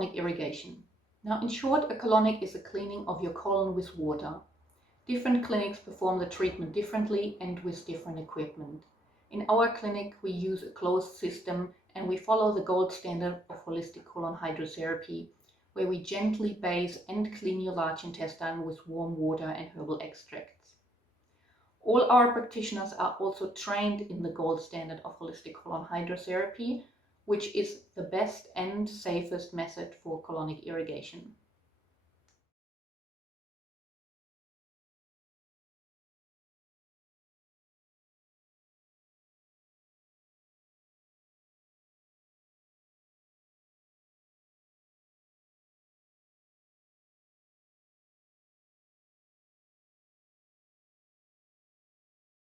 colonic irrigation. Now, in short, a colonic is a cleaning of your colon with water. Different clinics perform the treatment differently and with different equipment. In our clinic, we use a closed system and we follow the gold standard of holistic colon hydrotherapy, where we gently bathe and clean your large intestine with warm water and herbal extracts. All our practitioners are also trained in the gold standard of holistic colon hydrotherapy, which is the best and safest method for colonic irrigation.